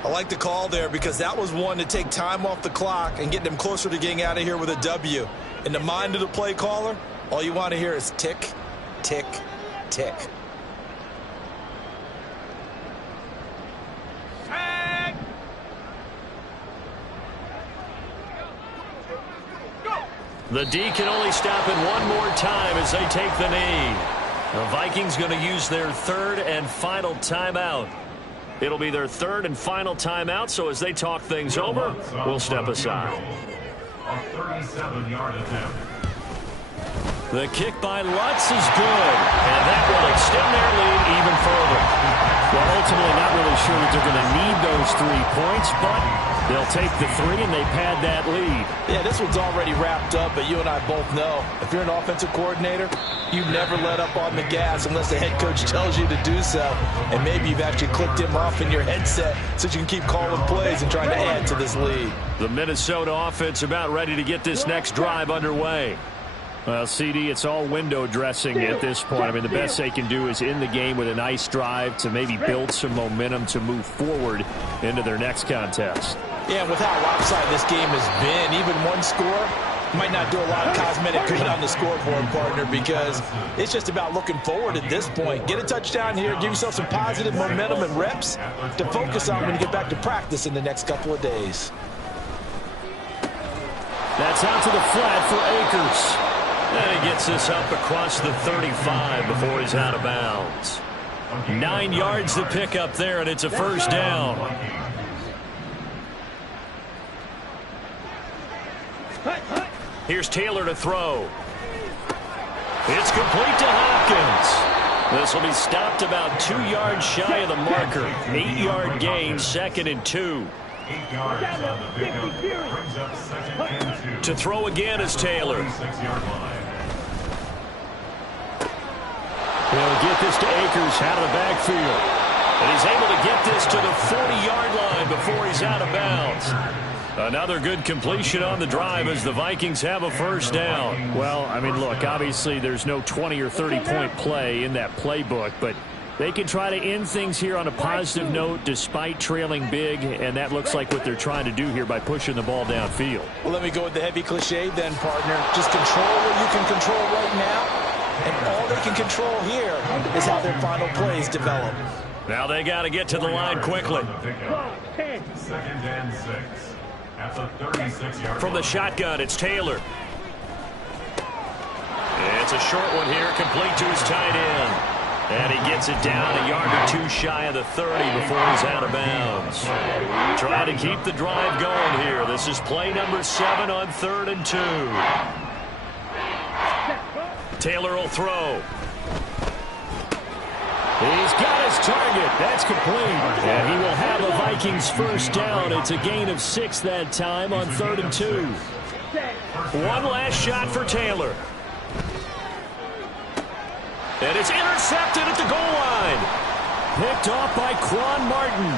I like the call there because that was one to take time off the clock and get them closer to getting out of here with a W. In the mind of the play caller, all you want to hear is tick, tick, tick. The D can only stop it one more time as they take the knee. The Vikings going to use their 3rd and final timeout. It'll be their 3rd and final timeout, so as they talk things over, we'll step aside. A 37-yard attempt. The kick by Lutz is good, and that will extend their lead even further. Well, ultimately, not really sure that they're going to need those 3 points, but they'll take the 3, and they pad that lead. Yeah, this one's already wrapped up, but you and I both know if you're an offensive coordinator, you never let up on the gas unless the head coach tells you to do so. And maybe you've actually clicked him off in your headset so you can keep calling plays and trying to add to this lead. The Minnesota offense about ready to get this next drive underway. Well, CD, it's all window dressing at this point. I mean, the best they can do is end the game with a nice drive to maybe build some momentum to move forward into their next contest. Yeah, and with how lopsided this game has been, even one score might not do a lot of cosmetic good on the scoreboard, partner, because it's just about looking forward at this point. Get a touchdown here, give yourself some positive momentum and reps to focus on when you get back to practice in the next couple of days. That's out to the flat for Akers. And he gets this up across the 35 before he's out of bounds. 9 yards to pick up there, and it's a first down. Here's Taylor to throw. It's complete to Hopkins. This will be stopped about 2 yards shy of the marker. 8-yard gain, 2nd and 2. 8 yards on the pickup. Brings up 2nd and 2. To throw again is Taylor. 6-yard line. He'll get this to Akers out of the backfield. And he's able to get this to the 40-yard line before he's out of bounds. Another good completion on the drive as the Vikings have a first down. Well, I mean, look, obviously there's no 20 or 30-point play in that playbook, but they can try to end things here on a positive note despite trailing big, and that looks like what they're trying to do here by pushing the ball downfield. Well, let me go with the heavy cliche then, partner. Just control what you can control right now. And all they can control here is how their final plays develop. Now they got to get to the line quickly. 2nd and 6. At the 36-yard From the shotgun, it's Taylor. It's a short one here, complete to his tight end. And he gets it down a yard or 2 shy of the 30 before he's out of bounds. Trying to keep the drive going here. This is play number 7 on 3rd and 2. Taylor will throw. He's got his target. That's complete. And he will have a Vikings first down. It's a gain of 6 that time on 3rd and 2. One last shot for Taylor. And it's intercepted at the goal line. Picked off by Quan Martin.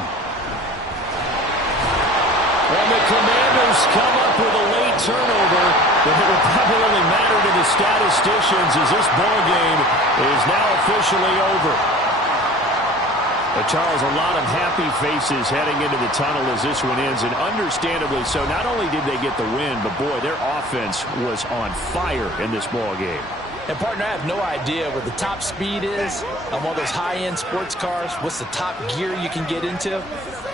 And the Commanders come up with a late turnover, but it will probably only matter to the statisticians as this ball game is now officially over. Charles, a lot of happy faces heading into the tunnel as this one ends, and understandably so. Not only did they get the win, but boy, their offense was on fire in this ball game. And, partner, I have no idea what the top speed is on one of those high-end sports cars. What's the top gear you can get into?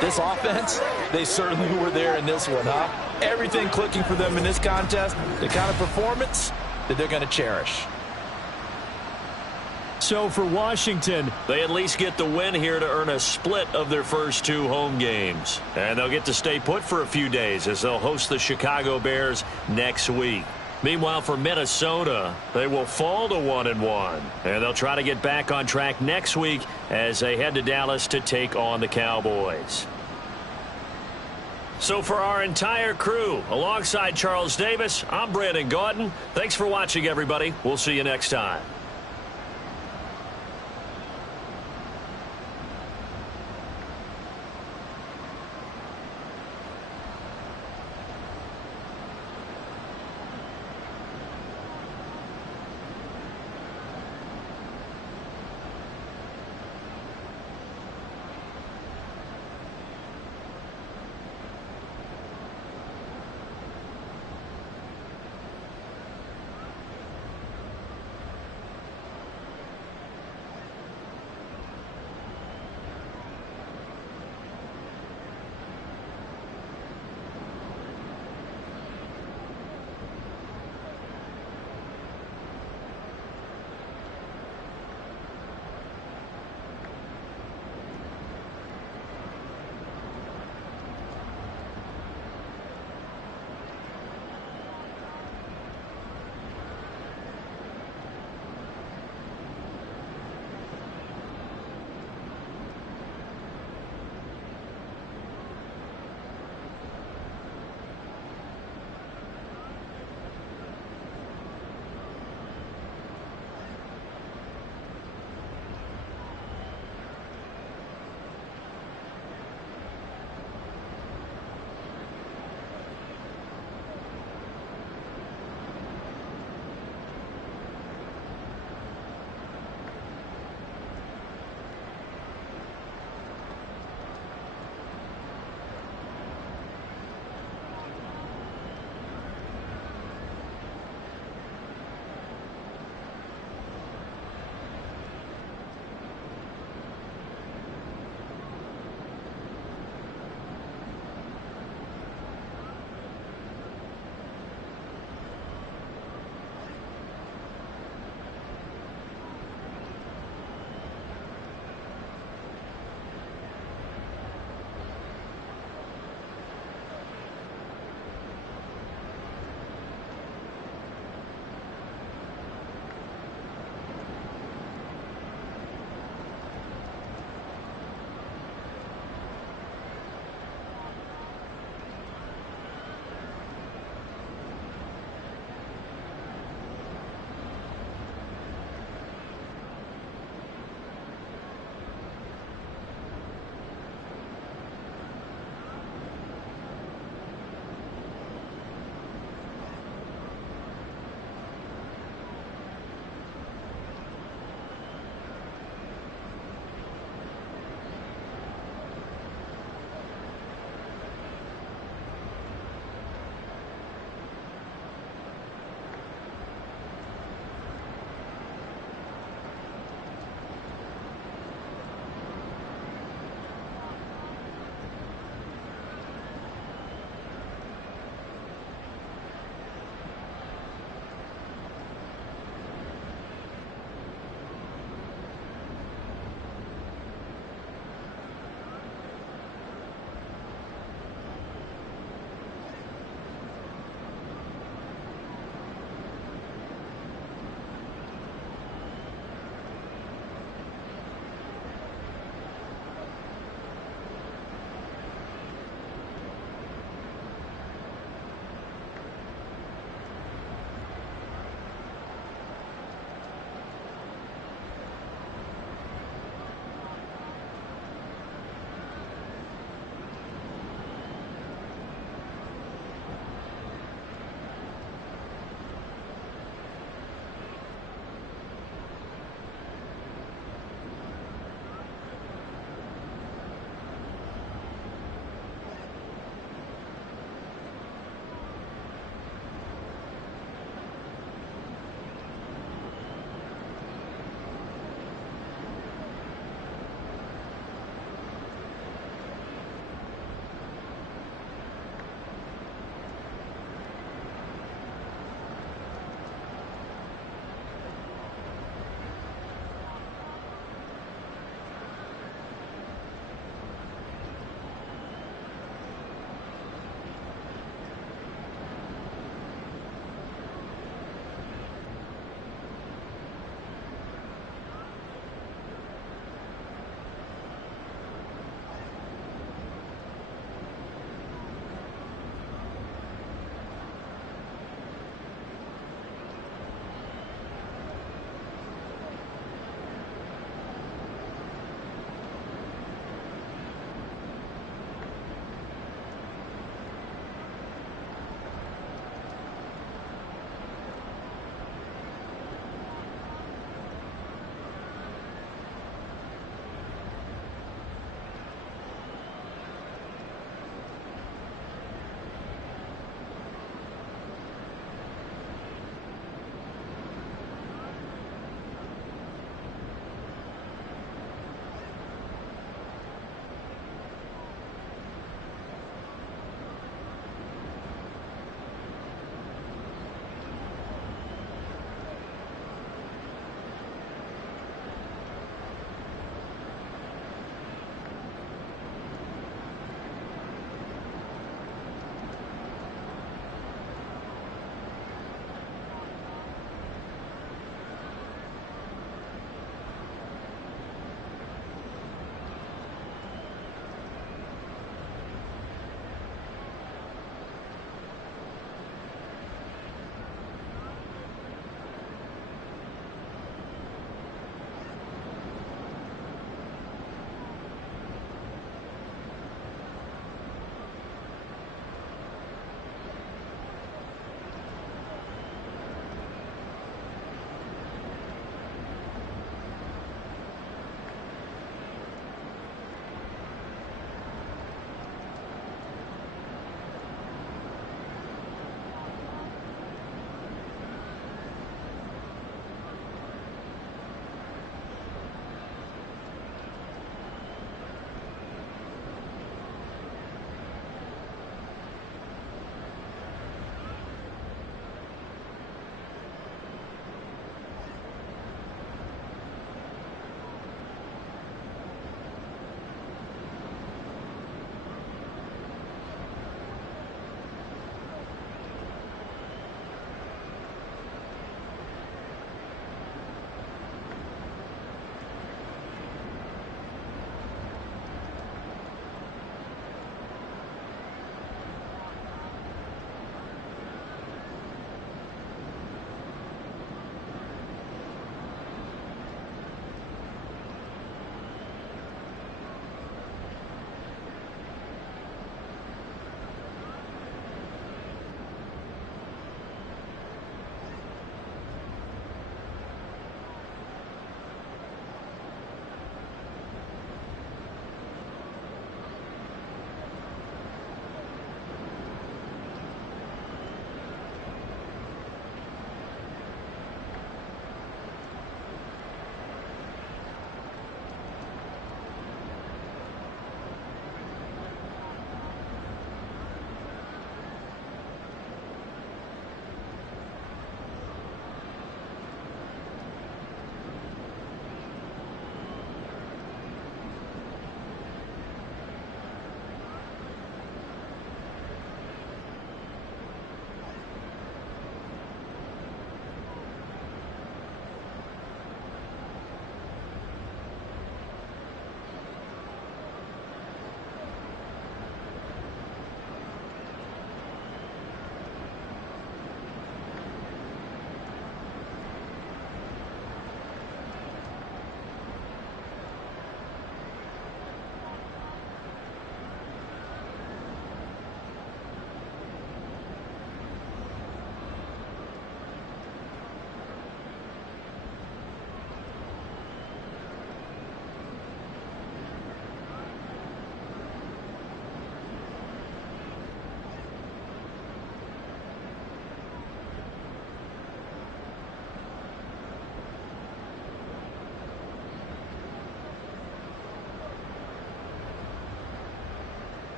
This offense, they certainly were there in this one, huh? Everything clicking for them in this contest, the kind of performance that they're going to cherish. So for Washington, they at least get the win here to earn a split of their first 2 home games. And they'll get to stay put for a few days as they'll host the Chicago Bears next week. Meanwhile, for Minnesota, they will fall to 1-1. And they'll try to get back on track next week as they head to Dallas to take on the Cowboys. So for our entire crew, alongside Charles Davis, I'm Brandon Gaudin. Thanks for watching, everybody. We'll see you next time.